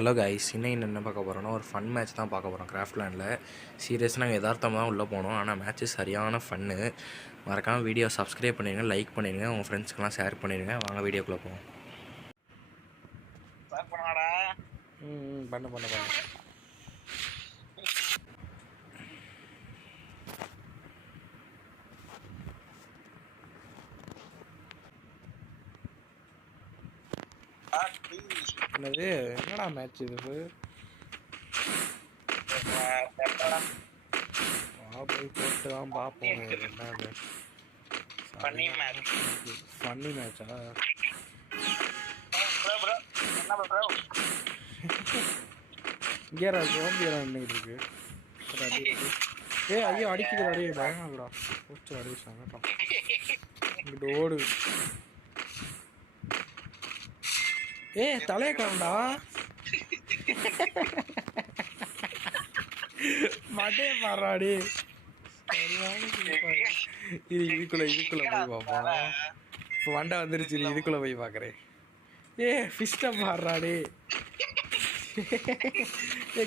Hello guys, இன்னும் என்ன பார்க்க போகிறோன்னா ஒரு ஃபன் மேட்ச் தான் பார்க்க போகிறோம். கிராஃப்ட்லேண்டில் சீரியஸாக நாங்கள் யதார்த்தமாக தான் உள்ளே போனோம். ஆனால் மேட்ச்சு சரியான ஃபன்னு. மறக்காமல் வீடியோ சப்ஸ்கிரைப் பண்ணிடுங்க, லைக் பண்ணிடுங்க, உங்கள் ஃப்ரெண்ட்ஸ்க்கெலாம் ஷேர் பண்ணிடுங்க. வாங்க வீடியோக்குள்ளே போவோம். பண்ண என்னது, என்னடா மேட்ச் இது? போய் போட்டு தான் பார்ப்போம். என்னது ஃபன்னி மேட்சா? இங்கே சோம்பியெல்லாம் நின்றுட்டு இருக்கு. ஐயோ அடிக்குது, அடியே பயங்கரா போச்சு, அடிச்சாங்க. இங்கிட்டு ஓடு. தலையை காண்டா மட்டே பாடுறாடி. இதுக்குள்ள போய் பார்ப்போம். இப்போ வண்டை வந்துருச்சு, இதுக்குள்ள போய் பார்க்குறேன். ஃபிஷ்டை பாடுறாடி.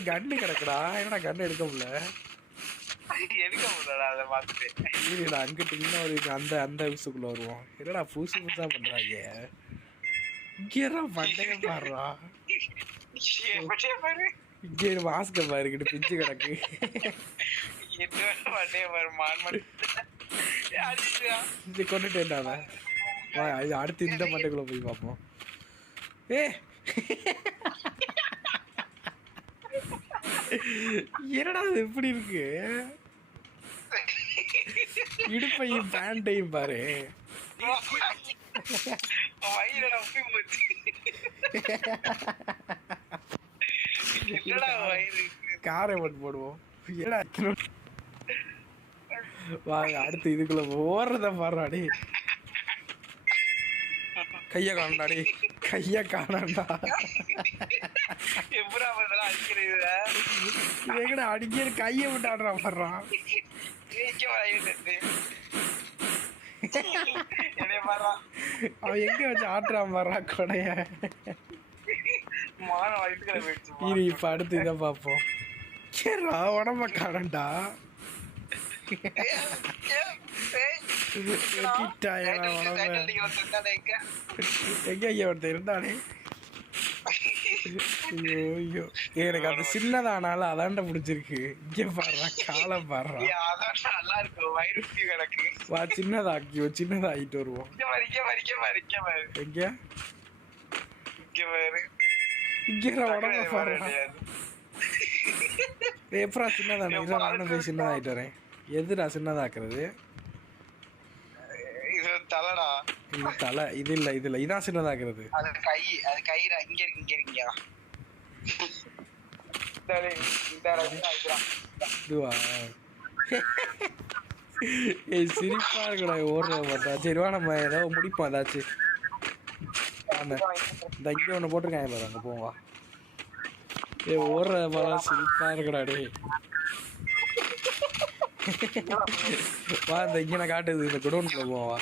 கன்னு கிடக்குடா. என்னடா கன்னு எடுக்க முடியல. அங்கிட்டு இன்னொரு அந்த அந்த விஷயக்குள்ள வருவோம். என்னடா புதுசு புதுசா பண்றாங்க. பண்டைய பாடுறா. இங்கே மாஸ்க பாருக்கிட்டு பிஞ்சு கிடக்கு. கொண்டுட்டேன்டாவ. அடுத்து இந்த மண்டைக்குள்ள போய் பார்ப்போம். என்னடா அது எப்படி இருக்கு? இடுப்பையும் பேண்டையும் பாரு. காரை மட்டும் போடுவோம். வாங்க அடுத்து இதுக்குள்ள ஓடுறத பாடுறாடி. கைய காணாடி, கைய காணாண்டா. எங்கடா அடிக்கிற கைய விட்டு ஆடுறான் பாடுறான். அவன் எங்க வச்சு ஆட்டுறான் பாடுறா கொடைய. இப்ப அடுத்து இதை பார்ப்போம். உடம்ப காணண்டா. எங்க ஐயா ஒருத்தர் இருந்தானே. ஐயோ, எனக்கு அது சின்னதானாலும் அதாண்ட பிடிச்சிருக்கு. இங்க பாடுறா, காலை பாடுறா. வா சின்னதாக்கியோ, சின்னதாகிட்டு வருவோம். எங்க இங்க உடம்ப பாடுறா. எப்படா சின்னதானே? நானும் போய் சின்னதாகிட்டு வரேன். எதுடா சின்னதாக்குறது? இது தலை, இது இல்ல, இது இல்ல, இதான் சின்னதாக்குறது. இதுவா? சிரிப்பா இருக்கடா ஓடுற பார்த்தா. சரிவா, நம்ம ஏதாவது முடிப்போம் ஏதாச்சும். இந்த இங்கே ஒன்று போட்டிருக்காங்க பாரு, அங்கே போவா. ஓடுற பார்த்தா சிரிப்பா இருக்கடா. டே வா, இந்த இங்கே நான் காட்டுது, இந்த குடோனுக்குள்ள போவா.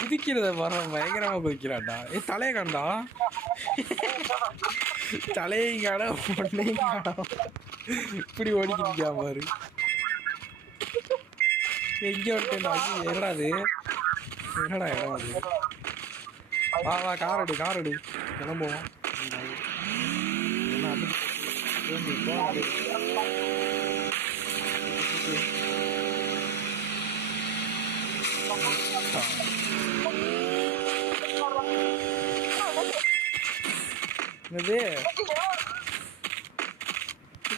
குதிக்கிறத வர பயங்கரமா குதிக்கிறான்டா. தலையை காண்டா. தலையும் காண, பொண்ணையும் காணோம். இப்படி ஓடிக்கிட்டு பாரு. எங்க விட்டேன்டா? என்னடா அது? என்னடா இடம் அது? வா வா, காரடு காரடு கிளம்புவோம்.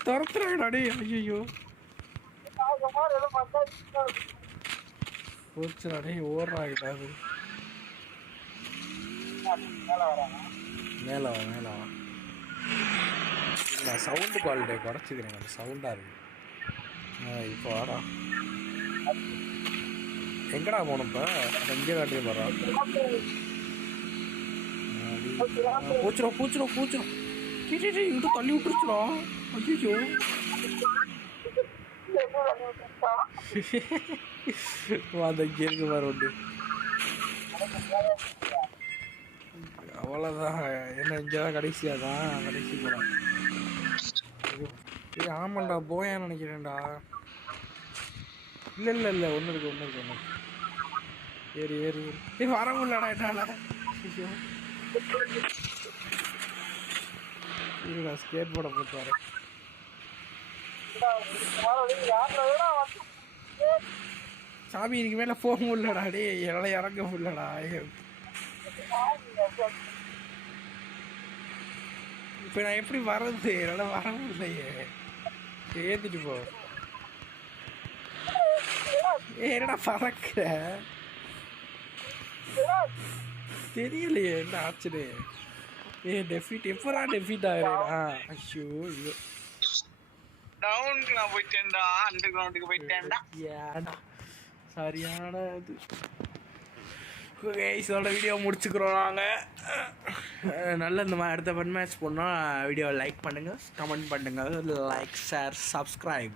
துரத்துறாடி. ஐயோ போச்சுடாடே, ஓடுறாங்கிட்டாது. மேலே வா, மேலே வா. நான் சவுண்டு குவாலிட்டியை குறைச்சிக்கிறேன், கொஞ்சம் சவுண்டாக இருக்கு. இப்போ வாடா. எங்கடா போகணும் இப்போ? எங்கே காட்டியே போகிறா. பூச்சிரும் பூச்சிரும் பூச்சிரும். இங்கிட்ட தள்ளி விட்டுருச்சுடா. ஐயோ அந்த இங்கே இருக்கு பாரு ஒன்று. அவ்வளோதான். என்ன இங்கே தான் கடைசியாக தான் கடைசி கூட. ஏய் ஆமாண்டா போயான்னு நினைக்கிறேன்டா. இல்லை ஒன்று இருக்கு. ஏறி வர முடியலடா என்னால். ஐயோ இருடா ஸ்கேட் போர்டை போட்டு வரேன். சாமி இதுக்கு மேலே போக முடியலடா. டே என்னால் இறங்க முடியலடா. இப்போ நான் எப்படி வர்றது? என்னால் வர முடியலையே. ஏற்றிட்டு போ. என்னடா பறக்கிற? தெரியலையே என்ன ஆச்சுன்னு. டெஃபிட் எப்படா டெஃபிட் ஆகிறேடா? ஐயோ ஐயோ டவுனுக்கு நான் போயிட்டேன்டா. அண்டர் கிரவுண்டுக்கு போயிட்டேன்டா. ஏடா சரியான இது. இதோட வீடியோ முடிச்சுக்கிறோம் நாங்கள். நல்ல இந்த மாதிரி அடுத்த ஃபன் மேட்ச் பண்ணால் வீடியோவை லைக் பண்ணுங்கள், கமெண்ட் பண்ணுங்கள், லைக் ஷேர் சப்ஸ்கிரைப்.